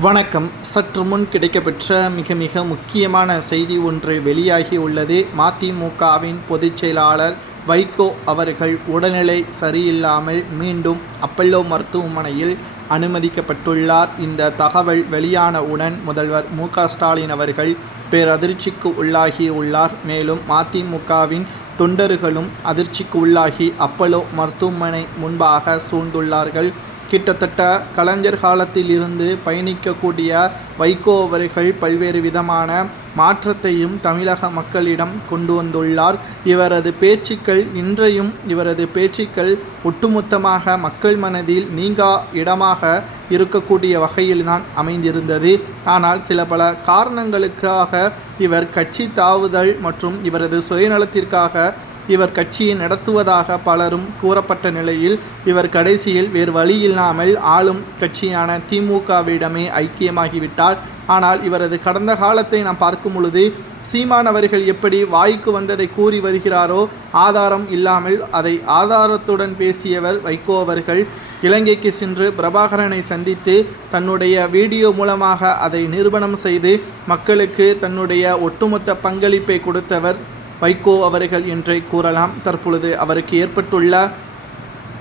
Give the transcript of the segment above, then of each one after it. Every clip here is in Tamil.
வணக்கம். சற்று முன் கிடைக்கப்பெற்ற மிக மிக முக்கியமான செய்தி ஒன்று வெளியாகி உள்ளது. மதிமுகவின் பொதுச் செயலாளர் வைகோ அவர்கள் உடல்நிலை சரியில்லாமல் மீண்டும் அப்பல்லோ மருத்துவமனையில் அனுமதிக்கப்பட்டுள்ளார். இந்த தகவல் வெளியானவுடன் முதல்வர் மு ஸ்டாலின் அவர்கள் பேரதிர்ச்சிக்கு உள்ளாகி உள்ளார். மேலும் மதிமுகவின் தொண்டர்களும் அதிர்ச்சிக்கு உள்ளாகி அப்பல்லோ மருத்துவமனை முன்பாக சூழ்ந்துள்ளார்கள். கிட்டத்தட்ட கலைஞர் காலத்தில் இருந்து பயணிக்கக்கூடிய வைகோ அவர்கள் பல்வேறு விதமான மாற்றத்தையும் தமிழக மக்களிடம் கொண்டு வந்துள்ளார். இவரது பேச்சுக்கள் இன்றையும் இவரது பேச்சுக்கள் ஒட்டுமொத்தமாக மக்கள் மனதில் நீங்கா இடமாக இருக்கக்கூடிய வகையில்தான் அமைந்திருந்தது. ஆனால் சில பல காரணங்களுக்காக இவர் கட்சி தாவுதல் மற்றும் இவரது சுயநலத்திற்காக இவர் கட்சியை நடத்துவதாக பலரும் கூறப்பட்ட நிலையில் இவர் கடைசியில் வேறு வழி இல்லாமல் ஆளும் கட்சியான திமுகவிடமே ஐக்கியமாகிவிட்டார். ஆனால் இவரது கடந்த காலத்தை நாம் பார்க்கும் பொழுது சீமான் அவர்கள் எப்படி வாய்க்கு வந்ததை கூறி வருகிறாரோ ஆதாரம் இல்லாமல் அதை ஆதாரத்துடன் பேசியவர் வைகோ அவர்கள். இலங்கைக்கு சென்று பிரபாகரனை சந்தித்து தன்னுடைய வீடியோ மூலமாக அதை நிரூபணம் செய்து மக்களுக்கு தன்னுடைய ஒட்டுமொத்த பங்களிப்பை கொடுத்தவர் வைகோ அவர்கள் என்றே கூறலாம். தற்பொழுது அவருக்கு ஏற்பட்டுள்ள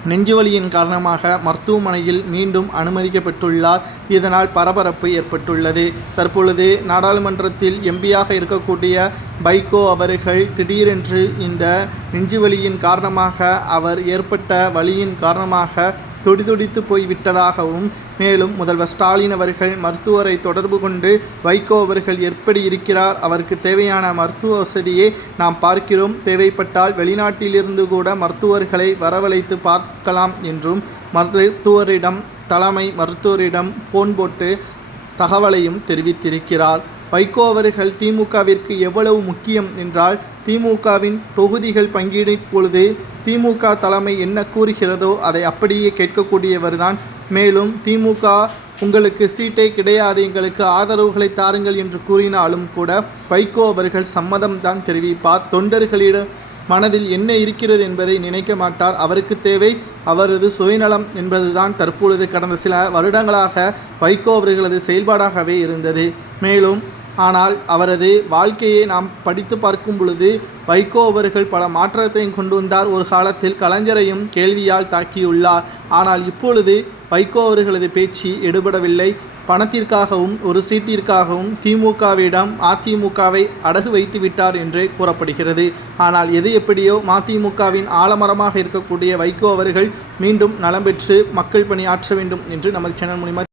நெஞ்சுவலியின் காரணமாக மருத்துவமனையில் மீண்டும் அனுமதிக்கப்பட்டுள்ளார். இதனால் பரபரப்பு ஏற்பட்டுள்ளது. தற்பொழுது நாடாளுமன்றத்தில் எம்பியாக இருக்கக்கூடிய வைகோ அவர்கள் திடீரென்று இந்த நெஞ்சுவலியின் காரணமாக அவர் ஏற்பட்ட வலியின் காரணமாக துடிதுடித்து போய்விட்டதாகவும் மேலும் முதல்வர் ஸ்டாலின் அவர்கள் மருத்துவரை தொடர்பு கொண்டு வைகோ அவர்கள் எப்படி இருக்கிறார் அவருக்கு தேவையான மருத்துவ வசதியை நாம் பார்க்கிறோம். தேவைப்பட்டால் வெளிநாட்டிலிருந்து கூட மருத்துவர்களை வரவழைத்து பார்க்கலாம் என்றும் மருத்துவரிடம் தலைமை மருத்துவரிடம் ஃபோன் போட்டு தகவலையும் தெரிவித்திருக்கிறார். வைகோ அவர்கள் திமுகவிற்கு எவ்வளவு முக்கியம் என்றால் திமுகவின் தொகுதிகள் பங்கீடு பொழுது திமுக தலைமை என்ன கூறுகிறதோ அதை அப்படியே கேட்கக்கூடியவர்தான். மேலும் திமுக உங்களுக்கு சீட்டே கிடையாது எங்களுக்கு ஆதரவுகளை தாருங்கள் என்று கூறினாலும் கூட வைகோ அவர்கள் சம்மதம் தான் தெரிவிப்பார். தொண்டர்களிடம் மனதில் என்ன இருக்கிறது என்பதை நினைக்க மாட்டார். அவருக்கு தேவை அவரது சுயநலம் என்பதுதான் தற்பொழுது கடந்த சில வருடங்களாக வைகோ அவர்களது செயல்பாடாகவே இருந்தது. மேலும் ஆனால் அவரது வாழ்க்கையை நாம் படித்து பார்க்கும் பொழுது வைகோ அவர்கள் பல மாற்றத்தையும் கொண்டு வந்தார். ஒரு காலத்தில் கலைஞரையும் கேள்வியால் தாக்கியுள்ளார். ஆனால் இப்பொழுது வைகோ அவர்களது பேச்சு எடுபடவில்லை. பணத்திற்காகவும் ஒரு சீட்டிற்காகவும் திமுகவிடம் அதிமுகவை அடகு வைத்து விட்டார் என்று கூறப்படுகிறது. ஆனால் எது எப்படியோ மதிமுகவின் ஆலமரமாக இருக்கக்கூடிய வைகோ அவர்கள் மீண்டும் நலம் பெற்று மக்கள் பணியாற்ற வேண்டும் என்று நமது சேனல் மூலிமா